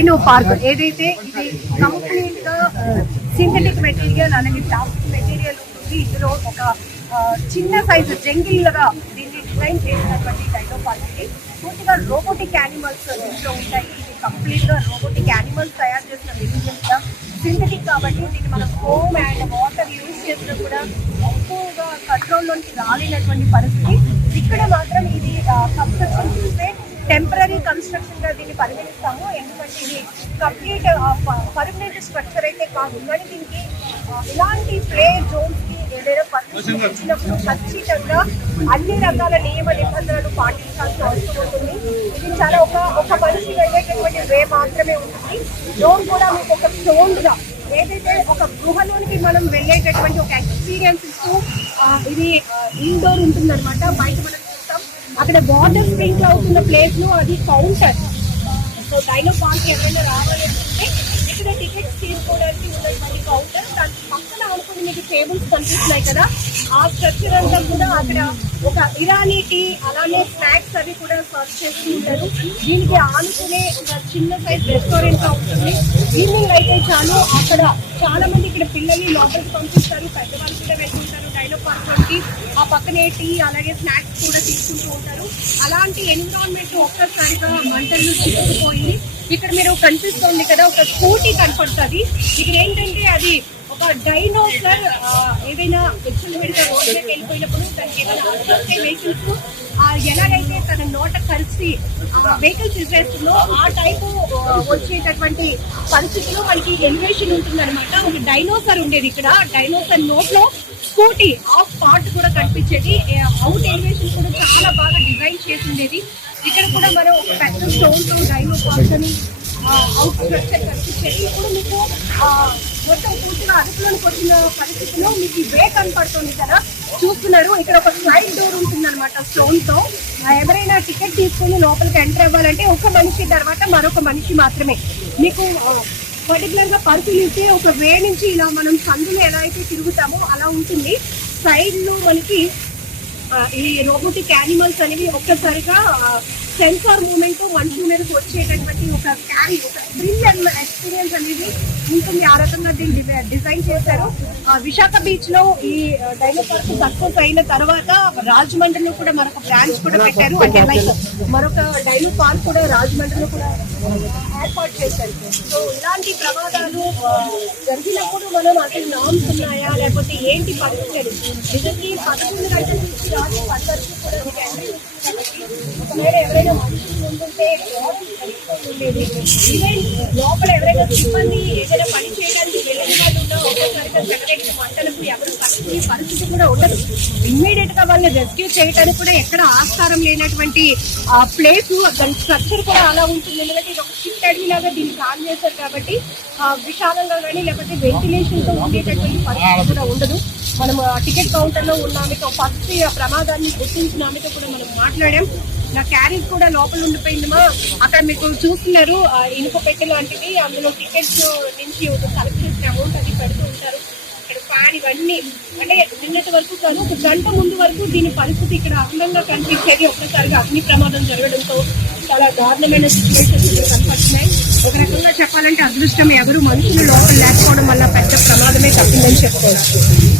Dino park ఏదైతే ఇది కంప్లీట్గా సింథటిక్ మెటీరియల్ అనేది ప్లాస్టిక్ మెటీరియల్ ఉంటుంది ఇందులో ఒక చిన్న సైజు జంగిల్గా దీన్ని డిజైన్ చేసినటువంటి డైనో పార్క్ ఇది. పూర్తిగా రోబోటిక్ యానిమల్స్ ఇందులో ఉంటాయి. ఇది కంప్లీట్గా రోబోటిక్ యానిమల్స్ తయారు చేసిన మెటీరియల్స్గా సింథటిక్ కాబట్టి దీన్ని మనం హోమ్ అండ్ వాటర్ యూజ్ చేసినా కూడా ఎక్కువగా కంట్రోల్లోకి రాలేనటువంటి పరిస్థితి. ఇక్కడ మాత్రం ఇది కన్స్ట్రక్షన్ చూస్తే టెంపరీ కన్స్ట్రక్షన్గా దీన్ని పరిగణిస్తాము. ఎందుకంటే ఇది కంప్లీట్ పర్మనెంట్ స్ట్రక్చర్ అయితే కాదు. కానీ దీనికి ఇలాంటి ప్లే జోన్స్కి ఏదైనా పర్మిషన్ ఇచ్చినప్పుడు ఖచ్చితంగా అన్ని రకాల నియమ నిబంధనలు పాటించాల్సిన అవసరం ఉంటుంది. ఇది చాలా ఒక ఒక మనిషి వెళ్ళేటటువంటి వే మాత్రమే ఉంటుంది. జోన్ కూడా మీకు ఒక స్టోన్గా ఏదైతే ఒక గృహలోనికి మనం వెళ్ళేటటువంటి ఒక ఎక్స్పీరియన్స్ ఇస్తూ ఇది ఇండోర్ ఉంటుంది అనమాట బయట మనం అక్కడ వాటర్ స్ప్రింక్ అవుతున్న ప్లేస్లో అది కౌంటర్ సో డైనో పార్క్ ఎవరైనా రావాలి అనుకుంటే ఇక్కడ టికెట్స్ తీసుకోవడానికి ఉన్నటువంటి కౌంటర్ దాని పక్కన మీకు టేబుల్స్ కనిపిస్తున్నాయి కదా. ఆ స్ట్రక్చర్ అంతా కూడా అక్కడ ఒక ఇరానీ టీ అలానే స్నాక్స్ అవి కూడా సర్వ్ చేస్తూ ఉంటారు. దీనికి ఆనుకునే ఒక చిన్న సైజ్ రెస్టారెంట్గా ఉంటుంది. ఈవినింగ్ అయితే చాలు. అక్కడ చాలా మంది ఇక్కడ పిల్లల్ని లోపలికి పంపిస్తారు. పెద్దవాళ్ళు కూడా వెళ్తుంటారు డైలాగ్ పార్క్ ఆ పక్కనే టీ అలాగే స్నాక్స్ కూడా తీసుకుంటూ ఉంటారు. అలాంటి ఎన్విరాన్మెంట్ ఒక్కసారిగా మంటలు చిక్కుకుపోయింది ఇక్కడ మీరు కనిపిస్తుంది కదా ఒక స్కూటీ కనపడుతుంది. ఇక్కడ ఏంటంటే అది ఒక డైనోసర్ ఏదైనా విచ్చలవిడిగా రోడ్లోకి వెళ్ళిపోయినప్పుడు తనకి ఏదైనా అడ్డంకి వెహికల్స్ ఎలాగైతే తన నోట కలిసి వెహికల్స్ ఇచ్చేస్తుందో ఆ టైపు వచ్చేటటువంటి పరిస్థితిలో మనకి ఎలివేషన్ ఉంటుంది అనమాట ఒక డైనోసర్ ఉండేది ఇక్కడ. డైనోసర్ నోట్లో స్కూటీ ఆఫ్ పార్ట్ కూడా కనిపించేది. అవుట్ ఎలివేషన్ కూడా చాలా బాగా డిజైన్ చేసి ఉండేది. ఇక్కడ కూడా మనం ఒక పెద్ద స్టోన్తో డైనో పార్ట్ అని అవుట్ స్ట్రక్చర్ కనిపించేది. ఇప్పుడు మీకు మొత్తం పూర్తిగా అదుపులోకి వచ్చిన పరిస్థితిలో మీకు ఈ వే కనపడుతుంది కదా. చూస్తున్నారు ఇక్కడ ఒక స్లైడ్ డోర్ ఉంటుంది అనమాట స్టోన్తో ఎవరైనా టికెట్ తీసుకుని లోపలికి ఎంటర్ అవ్వాలంటే ఒక మనిషి తర్వాత మరొక మనిషి మాత్రమే. మీకు పర్టికులర్గా పరిశీలిస్తే ఒక వే నుంచి ఇలా మనం సందులు ఎలా అయితే తిరుగుతామో అలా ఉంటుంది. సైడ్లో మనకి ఈ రోబోటిక్ యానిమల్స్ అనేవి ఒక్కసారిగా సెన్సార్ మూమెంట్ మనుషుల మీదకి వచ్చేటటువంటి ఒక క్యారీ ఒక థ్రిల్ ఎక్స్పీరియన్స్ అనేది ఉంటుంది. ఆ రకంగా దీన్ని డిజై- డిజైన్ చేశారు. విశాఖ బీచ్లో ఈ డైనో పార్క్ సక్సెస్ అయిన తర్వాత రాజమండ్రిలో కూడా మరొక బ్రాంచ్ కూడా పెట్టారు. అంటే లైక్ మరొక డైనో పార్క్ కూడా రాజమండ్రిలో కూడా ఏర్పాటు చేశారు. సో ఇలాంటి ప్రమాదాలు జరిగినప్పుడు మనం అసలు నామ్స్ ఉన్నాయా లేకపోతే ఏంటి పరిస్థితులు? నిజంగా పదకొండు గంటల నుంచి రాత్రి పది వరకు కూడా మీకు ఎంట్రీ ఉంటుంది కాబట్టి ఒకవేళ ఎవరైనా మనుషులు లోపల ఉండేది ఈవెన్ లోపల ఎవరైనా సిబ్బంది ఏదైనా పని చేయడానికి వెళ్ళిన వాళ్ళు ఉన్నా ఒక్కొక్కరిగా సెలరేట్ వంటలకు ఎవరు కలుసుకునే పరిస్థితి కూడా ఉండదు ఇమ్మీడియట్గా వాళ్ళని రెస్క్యూ చేయడానికి కూడా ఎక్కడ ఆస్కారం లేనటువంటి ఆ ప్లేస్ దాని స్ట్రక్చర్ కూడా అలా ఉంటుంది ఎందుకంటే ఇది ఒక షిఫ్ట్ అడవి లాగా దీన్ని ప్లాన్ చేశారు కాబట్టి విశాలంగా కానీ లేకపోతే వెంటిలేషన్తో ఉండేటటువంటి పరిస్థితి కూడా ఉండదు మనం టికెట్ కౌంటర్లో ఉన్న ఆమెతో ఫస్ట్ ప్రమాదాన్ని గుర్తించిన ఆమెతో కూడా మనం మాట్లాడాం నా క్యారేజ్ కూడా లోపల ఉండిపోయిందమ్మా అక్కడ మీకు చూస్తున్నారు ఆ, ఇనుప పెట్టె లాంటివి అందులో టికెట్స్ నుంచి కలెక్ట్ చేసిన అమౌంట్ అది పెడుతూ ఉంటారు. ఇక్కడ ఫ్యాన్ ఇవన్నీ అంటే నిన్నటి వరకు కాదు ఒక గంట ముందు వరకు దీని పరిస్థితి ఇక్కడ అందంగా కనిపించేది ఒక్కసారిగా అగ్ని ప్రమాదం జరగడంతో చాలా దారుణమైన సిచ్యువేషన్స్ ఇక్కడ కనపడుతున్నాయి. ఒక రకంగా చెప్పాలంటే అదృష్టం ఎవరు మనుషులు లోపల లేకపోవడం వల్ల పెద్ద ప్రమాదమే తప్పిందని చెప్పుకోవచ్చు.